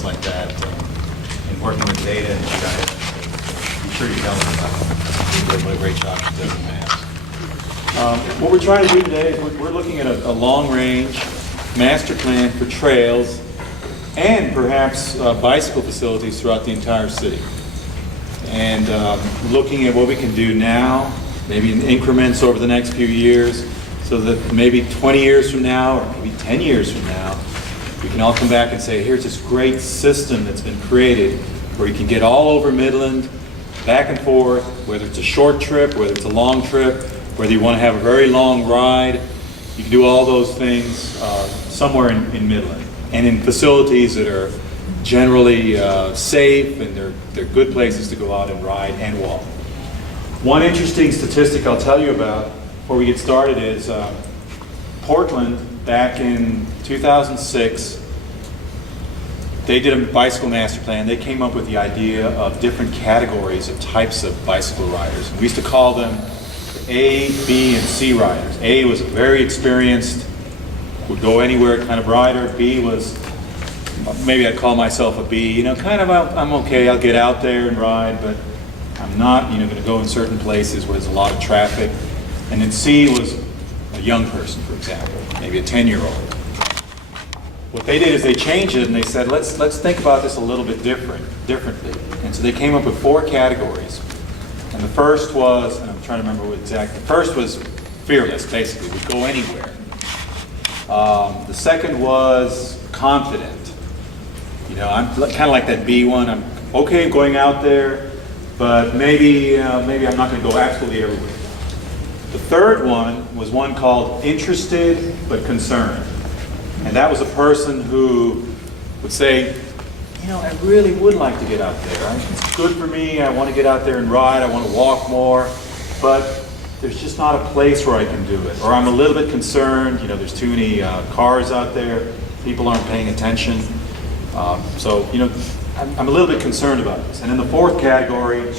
things like that, and working with data and data. I'm sure you tell them about what a great job she does in maps. What we're trying to do today is we're looking at a long-range master plan for trails and perhaps bicycle facilities throughout the entire city. And looking at what we can do now, maybe in increments over the next few years, so that maybe 20 years from now, or maybe 10 years from now, we can all come back and say, here's this great system that's been created where you can get all over Midland, back and forth, whether it's a short trip, whether it's a long trip, whether you want to have a very long ride, you can do all those things somewhere in Midland, and in facilities that are generally safe, and they're good places to go out and ride and walk. One interesting statistic I'll tell you about before we get started is Portland, back in 2006, they did a bicycle master plan. They came up with the idea of different categories of types of bicycle riders. We used to call them A, B, and C riders. A was a very experienced, would go anywhere kind of rider. B was, maybe I'd call myself a B, you know, kind of I'm okay, I'll get out there and ride, but I'm not, going to go in certain places where there's a lot of traffic. And then C was a young person, for example, maybe a 10-year-old. What they did is they changed it and they said, let's think about this a little bit differently. And so they came up with 4 categories. And the first was, and I'm trying to remember what exactly, the first was fearless, basically, would go anywhere. The second was confident. I'm kind of like that B one. I'm okay going out there, but maybe I'm not going to go absolutely everywhere. The third one was one called interested but concerned. And that was a person who would say, I really would like to get out there. It's good for me. I want to get out there and ride. I want to walk more. But there's just not a place where I can do it. Or I'm a little bit concerned. There's too many cars out there. People aren't paying attention. So I'm a little bit concerned about this. And then the fourth category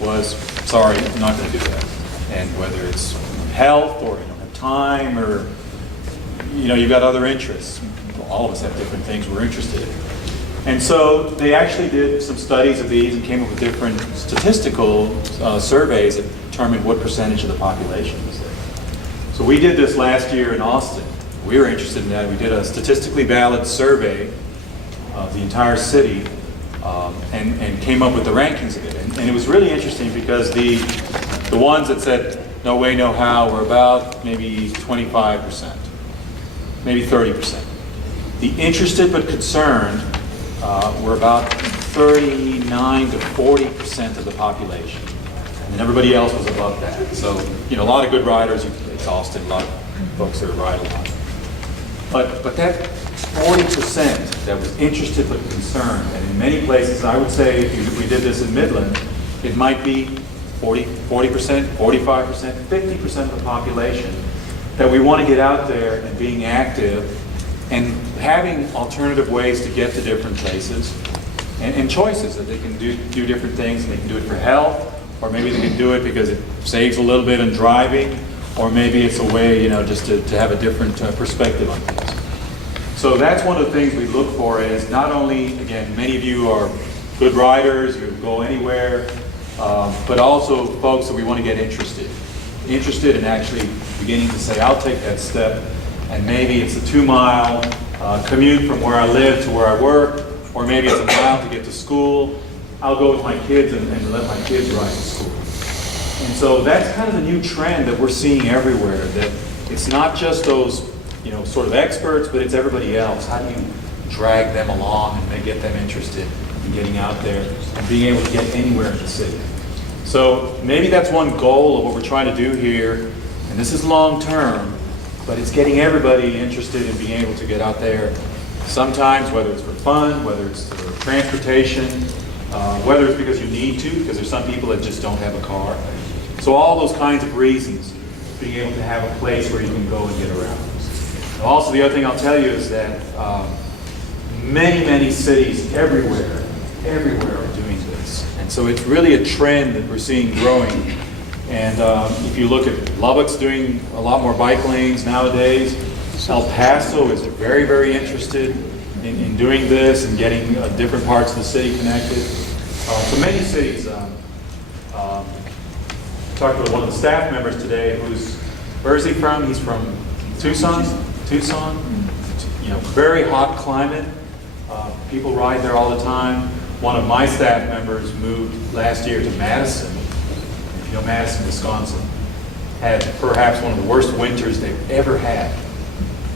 was, sorry, I'm not going to do that. And whether it's health or you don't have time or you've got other interests. All of us have different things we're interested in. And so they actually did some studies of these and came up with different statistical surveys that determined what percentage of the population was there. So we did this last year in Austin. We were interested in that. We did a statistically valid survey of the entire city and came up with the rankings of it. And it was really interesting because the ones that said no way, no how were about maybe 25%, maybe 30%. The interested but concerned were about 39 to 40% of the population. And everybody else was above that. So, a lot of good riders, it's Austin, a lot of folks that ride a lot. But that 40% that was interested but concerned, and in many places, I would say if we did this in Midland, it might be 40%, 45%, 50% of the population that we want to get out there and being active and having alternative ways to get to different places and choices that they can do different things, and they can do it for health, or maybe they can do it because it saves a little bit in driving, or maybe it's a way, just to have a different perspective on things. So that's one of the things we look for is not only, again, many of you are good riders, you go anywhere, but also folks that we want to get interested in actually beginning to say, I'll take that step, and maybe it's a 2-mile commute from where I live to where I work, or maybe it's a mile to get to school. I'll go with my kids and let my kids ride to school. And so that's kind of the new trend that we're seeing everywhere, that it's not just those sort of experts, but it's everybody else. How do you drag them along and get them interested in getting out there and being able to get anywhere in the city? So maybe that's one goal of what we're trying to do here, and this is long term, but it's getting everybody interested in being able to get out there sometimes, whether it's for fun, whether it's for transportation, whether it's because you need to, because there's some people that just don't have a car. So all those kinds of reasons, being able to have a place where you can go and get around. Also, the other thing I'll tell you is that many cities everywhere are doing this. And so it's really a trend that we're seeing growing. And if you look at Lubbock's doing a lot more bike lanes nowadays. El Paso is very interested in doing this and getting different parts of the city connected. So many cities. Talked to one of the staff members today where is he from? He's from Tucson. You know, very hot climate. People ride there all the time. One of my staff members moved last year to Madison. If you know Madison, Wisconsin, had perhaps one of the worst winters they've ever had.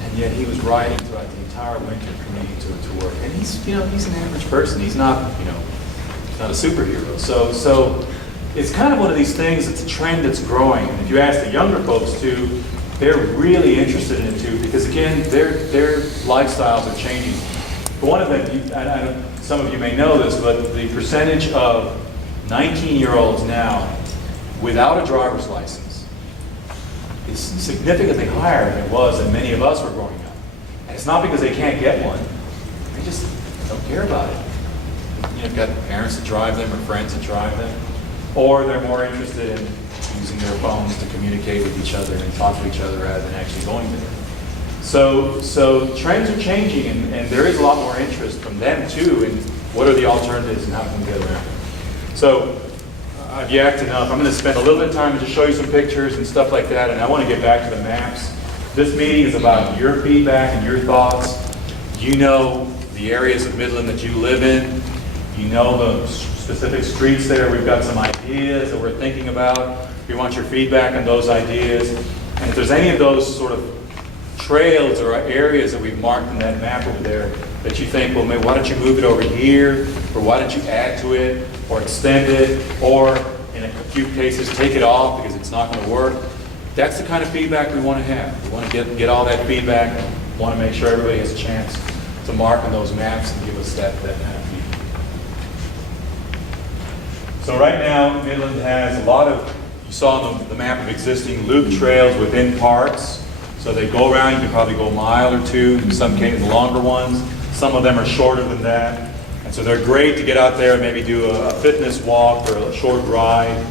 And yet he was riding throughout the entire winter commuting to work. And he's an average person. He's not, he's not a superhero. So it's kind of one of these things, it's a trend that's growing. And if you ask the younger folks too, they're really interested in it too, because again, their lifestyles are changing. But one of them, some of you may know this, but the percentage of 19-year-olds now without a driver's license is significantly higher than it was when many of us were growing up. And it's not because they can't get one, they just don't care about it. You've got parents that drive them or friends that drive them, or they're more interested in using their phones to communicate with each other and talk to each other rather than actually going there. So trends are changing, and there is a lot more interest from them too in what are the alternatives and how can we get around it. So I've yacked enough. I'm going to spend a little bit of time to just show you some pictures and stuff like that, and I want to get back to the maps. This meeting is about your feedback and your thoughts. You know the areas of Midland that you live in. You know the specific streets there. We've got some ideas that we're thinking about. We want your feedback on those ideas. And if there's any of those sort of trails or areas that we've marked in that map over there that you think, well, maybe why don't you move it over here, or why don't you add to it, or extend it, or in a few cases take it off because it's not going to work. That's the kind of feedback we want to have. We want to get all that feedback. We want to make sure everybody has a chance to mark on those maps and give us that kind of feedback. So right now, Midland has a lot of, you saw on the map of existing loop trails within parks. So they go around, you can probably go a mile or two, in some cases longer ones. Some of them are shorter than that. And so they're great to get out there and maybe do a fitness walk or a short ride,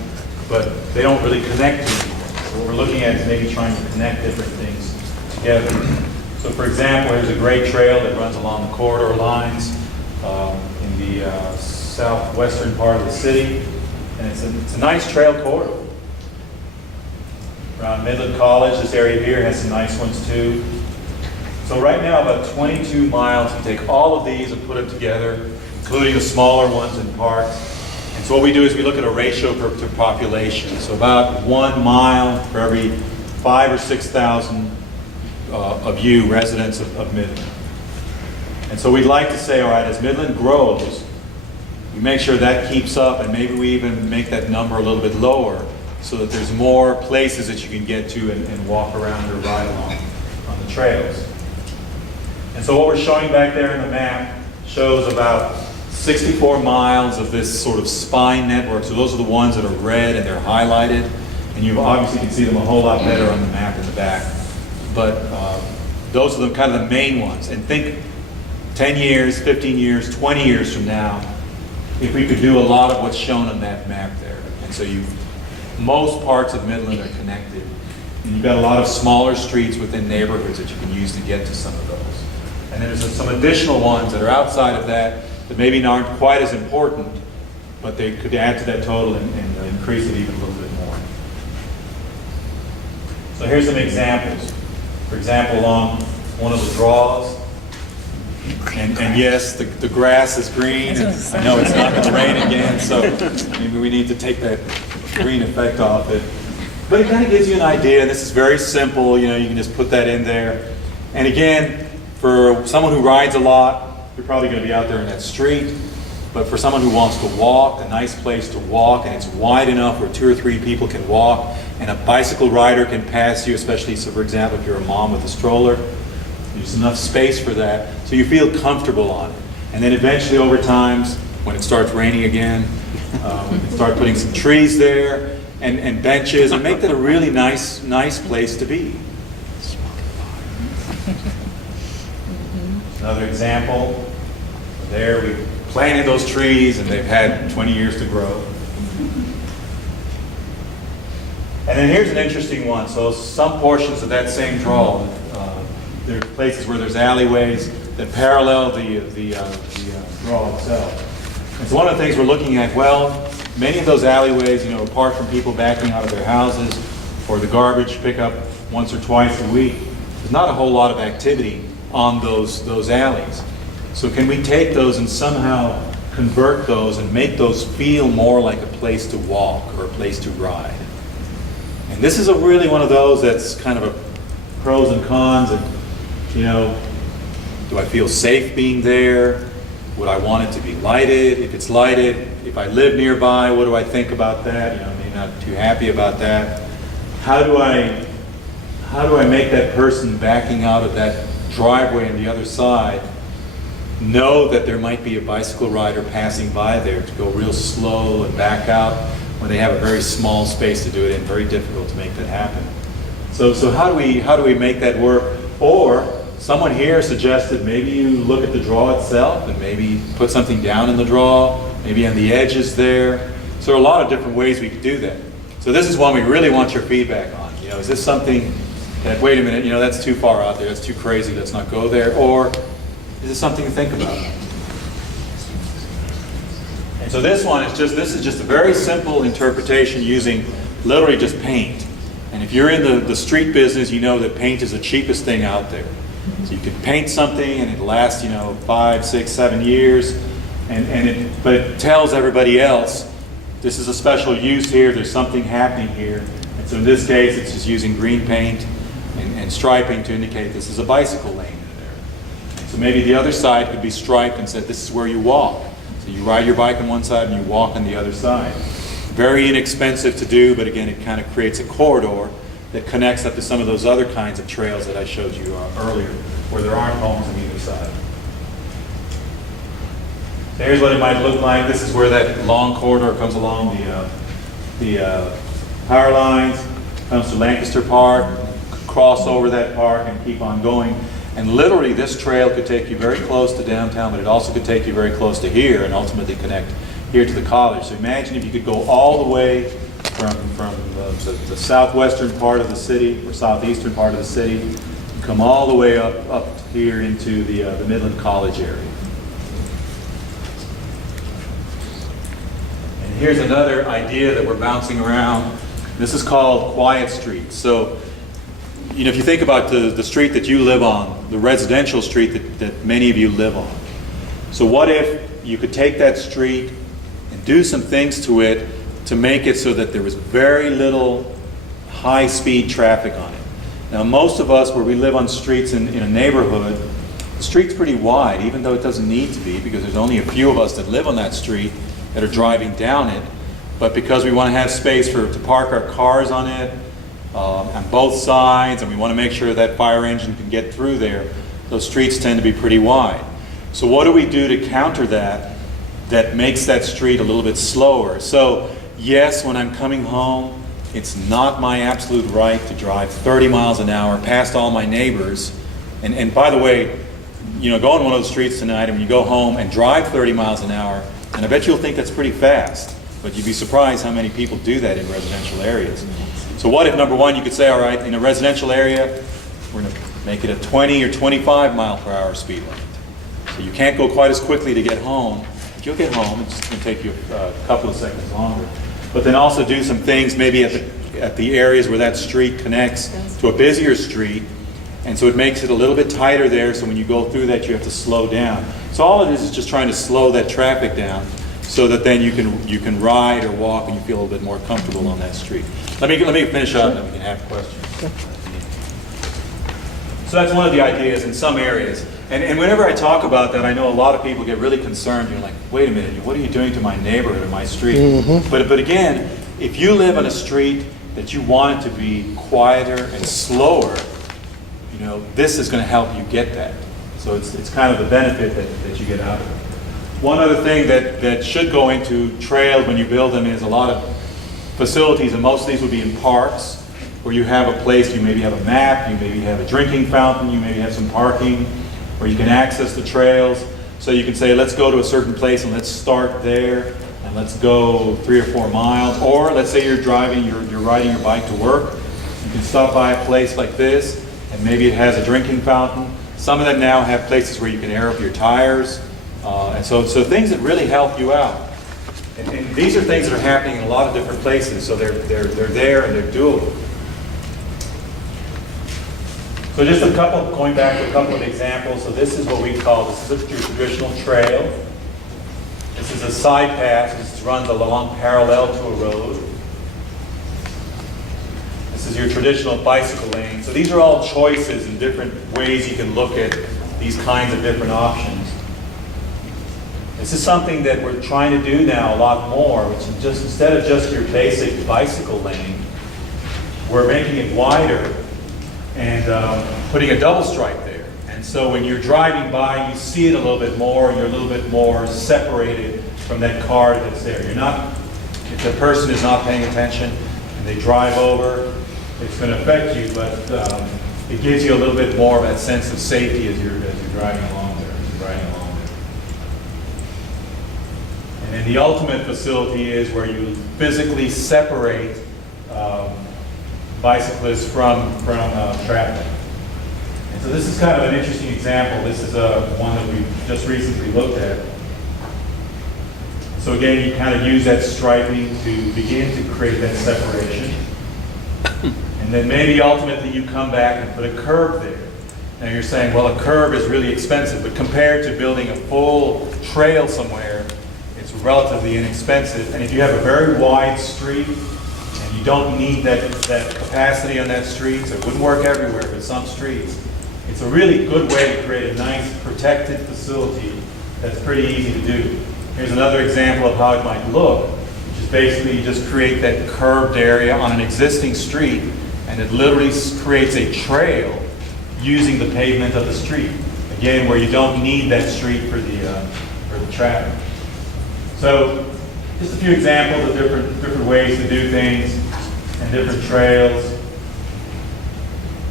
but they don't really connect to people. So what we're looking at is maybe trying to connect different things together. So for example, here's a great trail that runs along the corridor lines in the southwestern part of the city. And it's a nice trail corridor. Around Midland College, this area here has some nice ones too. So right now, about 22 miles. We take all of these and put them together, including the smaller ones in parks. And so what we do is we look at a ratio to population. So about 1 mile for every 5,000 or 6,000 of you residents of Midland. And so we'd like to say, all right, as Midland grows, we make sure that keeps up, and maybe we even make that number a little bit lower, so that there's more places that you can get to and walk around or ride along on the trails. And so what we're showing back there in the map shows about 64 miles of this sort of spine network. So those are the ones that are red and they're highlighted. And you obviously can see them a whole lot better on the map in the back. But those are the kind of the main ones. And think 10 years, 15 years, 20 years from now, if we could do a lot of what's shown on that map there. And so most parts of Midland are connected. And you've got a lot of smaller streets within neighborhoods that you can use to get to some of those. And then there's some additional ones that are outside of that maybe aren't quite as important, but they could add to that total and increase it even a little bit more. So here's some examples. For example, along one of the draws, and yes, the grass is green, and I know it's not going to rain again, so maybe we need to take that green effect off it. But it kind of gives you an idea, and this is very simple, you can just put that in there. And again, for someone who rides a lot, you're probably going to be out there in that street. But for someone who wants to walk, a nice place to walk, and it's wide enough where 2 or 3 people can walk, and a bicycle rider can pass you, especially, so for example, if you're a mom with a stroller, there's enough space for that, so you feel comfortable on it. And then eventually, over time, when it starts raining again, we can start putting some trees there and benches, and make that a really nice place to be. Another example, there we planted those trees and they've had 20 years to grow. And then here's an interesting one. So some portions of that same draw, there are places where there's alleyways that parallel the draw itself. And so one of the things we're looking at, well, many of those alleyways, you know, apart from people backing out of their houses or the garbage pickup once or twice a week, there's not a whole lot of activity on those alleys. So can we take those and somehow convert those and make those feel more like a place to walk or a place to ride? And this is really one of those that's kind of a pros and cons. And, you know, do I feel safe being there? Would I want it to be lighted? If it's lighted, if I live nearby, what do I think about that? You know, maybe not too happy about that. How do I make that person backing out of that driveway on the other side know that there might be a bicycle rider passing by there, to go real slow and back out when they have a very small space to do it in? Very difficult to make that happen. So how do we make that work? Or someone here suggested maybe you look at the draw itself and maybe put something down in the draw, maybe on the edges there. So there are a lot of different ways we could do that. So this is one we really want your feedback on. You know, is this something that, wait a minute, you know, that's too far out there, that's too crazy, let's not go there? Or is this something to think about? And so this is just a very simple interpretation using literally just paint. And if you're in the street business, you know that paint is the cheapest thing out there. So you can paint something and it lasts, you know, 5, 6, 7 years, but it tells everybody else this is a special use here, there's something happening here. And so in this case, it's just using green paint and striping to indicate this is a bicycle lane in there. And so maybe the other side could be striped and said this is where you walk. So you ride your bike on one side and you walk on the other side. Very inexpensive to do, but again, it kind of creates a corridor that connects up to some of those other kinds of trails that I showed you earlier, where there aren't homes on either side. So here's what it might look like. This is where that long corridor comes along the power lines, comes to Lancaster Park, cross over that park and keep on going. And literally this trail could take you very close to downtown, but it also could take you very close to here and ultimately connect here to the college. So imagine if you could go all the way from the southwestern part of the city or southeastern part of the city, and come all the way up here into the Midland College area. And here's another idea that we're bouncing around. This is called Quiet Street. So, you know, if you think about the street that you live on, the residential street that many of you live on. So what if you could take that street and do some things to it to make it so that there was very little high-speed traffic on it. Now, most of us, where we live on streets in a neighborhood, the street's pretty wide, even though it doesn't need to be, because there's only a few of us that live on that street that are driving down it. But because we want to have space to park our cars on it, on both sides, and we want to make sure that fire engine can get through there, those streets tend to be pretty wide. So what do we do to counter that makes that street a little bit slower? So yes, when I'm coming home, it's not my absolute right to drive 30 miles an hour past all my neighbors. And by the way, you know, go on one of those streets tonight and when you go home and drive 30 miles an hour, and I bet you'll think that's pretty fast, but you'd be surprised how many people do that in residential areas. So what if, number one, you could say, all right, in a residential area, we're going to make it a 20 or 25 mile per hour speed limit. So you can't go quite as quickly to get home, but you'll get home. It's going to take you a couple of seconds longer. But then also do some things maybe at the areas where that street connects to a busier street. And so it makes it a little bit tighter there, so when you go through that, you have to slow down. So all it is just trying to slow that traffic down so that then you can ride or walk and you feel a little bit more comfortable on that street. Let me finish up and then we can have questions. So that's one of the ideas in some areas. And whenever I talk about that, I know a lot of people get really concerned. You're like, wait a minute, what are you doing to my neighborhood or my street? Mm-hmm. But again, if you live on a street that you want it to be quieter and slower, you know, this is going to help you get that. So it's kind of the benefit that you get out of it. One other thing that should go into trails when you build them is a lot of facilities, and most of these would be in parks, where you have a place, you maybe have a map, you maybe have a drinking fountain, you maybe have some parking, where you can access the trails. So you can say, let's go to a certain place and let's start there, and let's go 3 or 4 miles. Or let's say you're driving, you're riding your bike to work. You can stop by a place like this, and maybe it has a drinking fountain. Some of them now have places where you can air up your tires. And so things that really help you out. And these are things that are happening in a lot of different places, so they're there and they're doable. So just going back to a couple of examples. So this is what we call, this is your traditional trail. This is a side path. This runs along parallel to a road. This is your traditional bicycle lane. So these are all choices and different ways you can look at these kinds of different options. This is something that we're trying to do now a lot more, which is just instead of just your basic bicycle lane, we're making it wider and putting a double stripe there. And so when you're driving by, you see it a little bit more, you're a little bit more separated from that car that's there. You're not, if the person is not paying attention and they drive over, it's going to affect you, but it gives you a little bit more of that sense of safety as you're driving along there. And then the ultimate facility is where you physically separate bicyclists from traffic. And so this is kind of an interesting example. This is one that we just recently looked at. So again, you kind of use that striping to begin to create that separation. And then maybe ultimately you come back and put a curb there. Now you're saying, well, a curb is really expensive, but compared to building a full trail somewhere, it's relatively inexpensive. And if you have a very wide street, and you don't need that capacity on that street, so it wouldn't work everywhere, but some streets, it's a really good way to create a nice protected facility that's pretty easy to do. Here's another example of how it might look, which is basically you just create that curved area on an existing street, and it literally creates a trail using the pavement of the street. Again, where you don't need that street for the traffic. So, just a few examples of different ways to do things and different trails.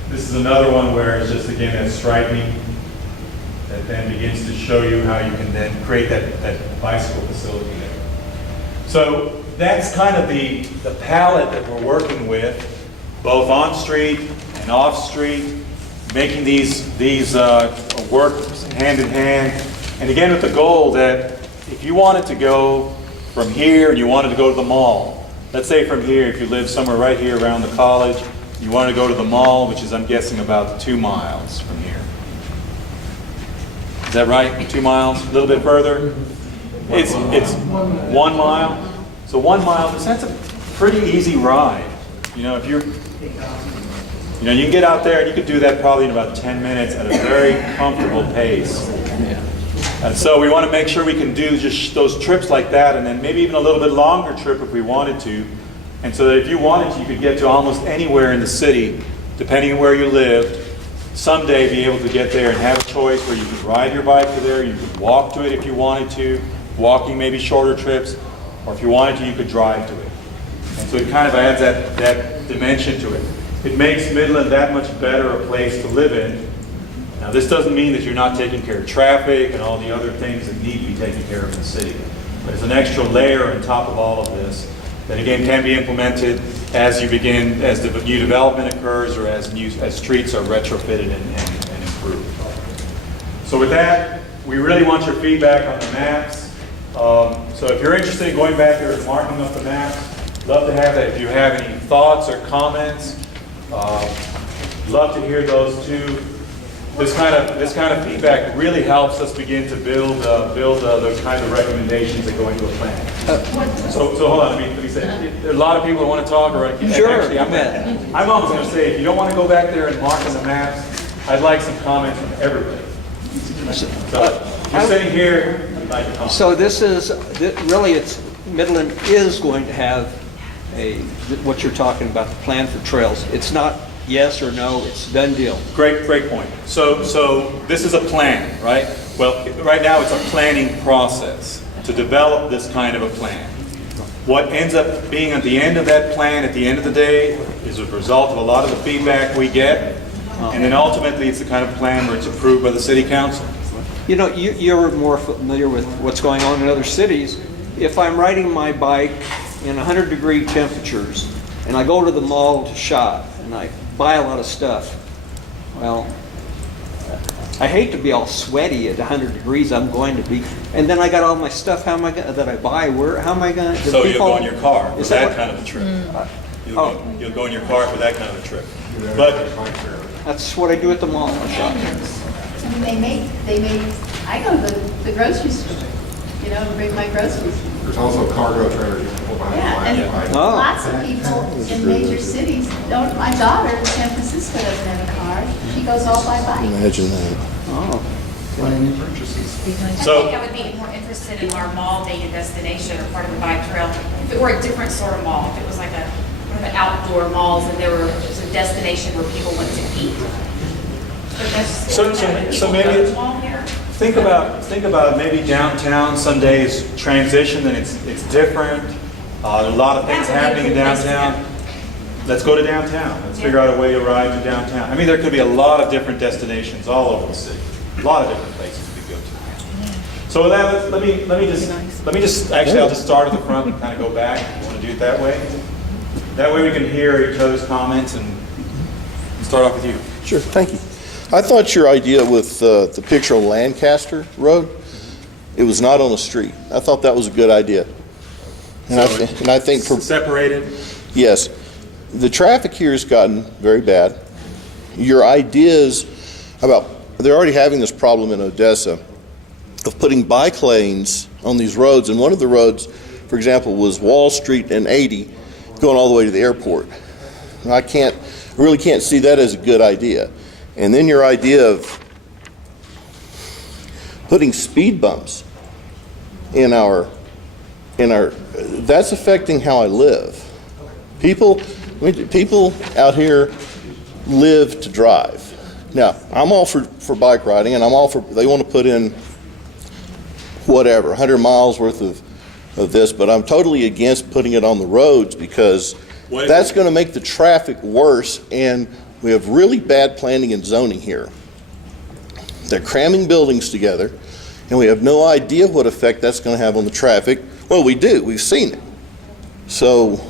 This is another one where it's just, again, that striping that then begins to show you how you can then create that bicycle facility there. So that's kind of the palette that we're working with, both on street and off street, making these work hand in hand. And again, with the goal that if you wanted to go from here and you wanted to go to the mall, let's say from here, if you live somewhere right here around the college, you want to go to the mall, which is, I'm guessing, about 2 miles from here. Is that right? 2 miles? A little bit further? It's 1 mile. So 1 mile, that's a pretty easy ride. You know, if you can get out there and you could do that probably in about 10 minutes at a very comfortable pace. And so we want to make sure we can do just those trips like that, and then maybe even a little bit longer trip if we wanted to. And so that if you wanted to, you could get to almost anywhere in the city, depending on where you lived, someday be able to get there and have a choice where you could ride your bike to there, you could walk to it if you wanted to, walking maybe shorter trips, or if you wanted to, you could drive to it. And so it kind of adds that dimension to it. It makes Midland that much better a place to live in. Now this doesn't mean that you're not taking care of traffic and all the other things that need to be taken care of in the city. But it's an extra layer on top of all of this that again can be implemented as you begin, as the new development occurs or as streets are retrofitted and improved. So with that, we really want your feedback on the maps. So if you're interested in going back there and marking up the maps, love to have that. If you have any thoughts or comments, love to hear those too. This kind of feedback really helps us begin to build those kinds of recommendations that go into a plan. So hold on, let me say, there are a lot of people that want to talk, or sure. Actually, I'm almost going to say, if you don't want to go back there and mark on the maps, I'd like some comments from everybody. So you're sitting here, I'd like to comment. So this is really, Midland is going to have what you're talking about, the plan for trails. It's not yes or no, it's a done deal. Great point. So this is a plan, right? Well, right now it's a planning process to develop this kind of a plan. What ends up being at the end of that plan, at the end of the day, is a result of a lot of the feedback we get, and then ultimately it's the kind of plan where it's approved by the city council. You know, you're more familiar with what's going on in other cities. If I'm riding my bike in 100-degree temperatures and I go to the mall to shop and I buy a lot of stuff, well, I hate to be all sweaty at 100 degrees, I'm going to be, and then I got all my stuff, how am I gonna, that I buy, where, how am I gonna? So you'll go in your car with Is that that what- kind of a trip. Oh. You'll go in your car for that kind of a trip. But That's what I do at the mall, I shop. I mean, I go to the grocery store, you know, and bring my groceries. There's also cargo trailers you can pull behind the Yeah, flash and bike. Oh. lots of people in major cities don't, my daughter in San Francisco doesn't have a car. She goes all by bike. Imagine that. Oh. So- I think I would be more interested in our mall dated destination or part of the bike trail. If it were a different sort of mall, if it was like one of the outdoor malls and there was a destination where people went to eat. But that's- So people maybe- go to the mall here. think about maybe downtown, some days transition, and it's different. There are a lot of things That's a happening in good place to downtown. Let's go to downtown. Let's figure out a way to ride to downtown. I mean, there could be a lot of different destinations all over the city. A lot of different places we go to. So with that, let me just, actually, I'll just start at the front and kind of go back. You want to do it that way? That way we can hear each other's comments and start off with you. Sure, thank you. I thought your idea with the picture on Lancaster Road, it was not on a street. I thought that was a good idea. And I think, Separated. yes, the traffic here has gotten very bad. Your ideas about, they're already having this problem in Odessa of putting bike lanes on these roads, and one of the roads, for example, was Wall Street and 80 going all the way to the airport. And I really can't see that as a good idea. And then your idea of putting speed bumps in our, that's affecting how I live. People out here live to drive. Now, I'm all for bike riding, and I'm all for, they want to put in whatever, 100 miles worth of this, but I'm totally against putting it on the roads because What if that's it- going to make the traffic worse, and we have really bad planning and zoning here. They're cramming buildings together, and we have no idea what effect that's going to have on the traffic. Well, we do. We've seen it. So,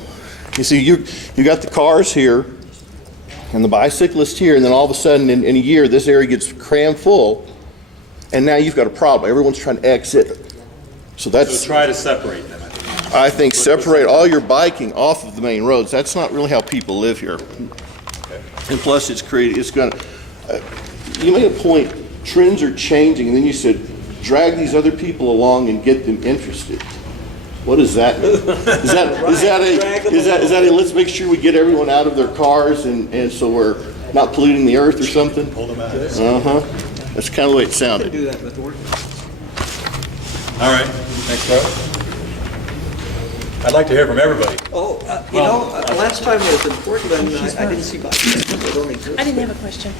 you see, you got the cars here and the bicyclists here, and then all of a sudden in a year, this area gets crammed full, and now you've got a problem. Everyone's trying to exit. So that's, So try to separate them, I think. I think, separate all your biking off of the main roads. That's not really how people live here. And plus, it's going to, you made a point, trends are changing, and then you said, drag these other people along and get them interested. What does that mean? Is that a let's make sure we get everyone out of their cars and so we're not polluting the earth or something? Pull them out. Uh-huh. That's kind of the way it I sounded. do that with work. All right, next up. I'd like to hear from everybody. Oh, last time I was in Portland, I didn't see bikes. I didn't have a question.